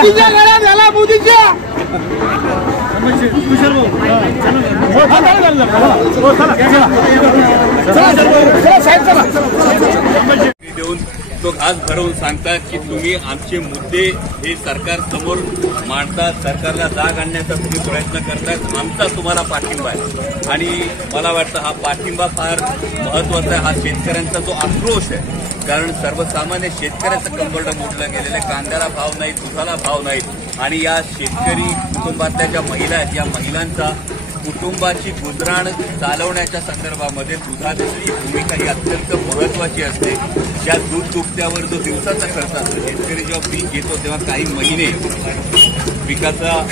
मोदीच्या गळ्यात झाला मोदीच्या देऊन तो घास भरवून सांगतात की तुम्ही आमचे मुद्दे हे सरकार समोर मांडतात, सरकारला जाग आणण्याचा तुम्ही प्रयत्न करतात, आमचा तुम्हाला पाठिंबा आहे. आणि मला वाटतं हा पाठिंबा फार महत्वाचा आहे. हा शेतकऱ्यांचा जो आक्रोश आहे, कारण सर्वसामान्य शेतकऱ्याचं कंबरडं मोडलं गेलेलं आहे. कांद्याला भाव नाही, दुधाला भाव नाही. आणि या शेतकरी कुटुंबातल्या ज्या महिला आहेत, या महिलांचा कुटुंबाची गुजराण चालवण्याच्या संदर्भामध्ये दुधाची भूमिका ही अत्यंत महत्वाची असते. त्या दूध दुभत्यावर जो दिवसाचा खर्च असतो, शेतकरी जेव्हा पीक घेतो तेव्हा काही महिने पिकाचा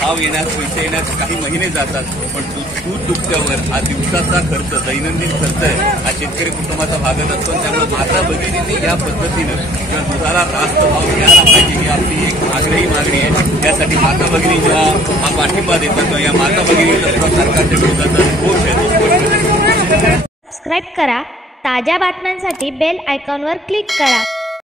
भाव येण्यास, पैसे येण्यास काही महिने जातात, पण दूध दुभत्यावर हा दिवसाचा खर्च, दैनंदिन खर्च आहे, हा शेतकरी कुटुंबाचा भागत असतो. त्यामुळे माता भगिनींनी या पद्धतीनं किंवा दुधाला रास्त भाव मिळाला पाहिजे ही आपली एक मागणी आहे. त्यासाठी माता भगिनी जेव्हा हा पाठिंबा देतात, या माता भगिनीचा सरकारच्या विरोधाचा रोष आहे. सबस्क्राईब करा. ताज्या बातम्यांसाठी बेल आयकॉनवर क्लिक करा.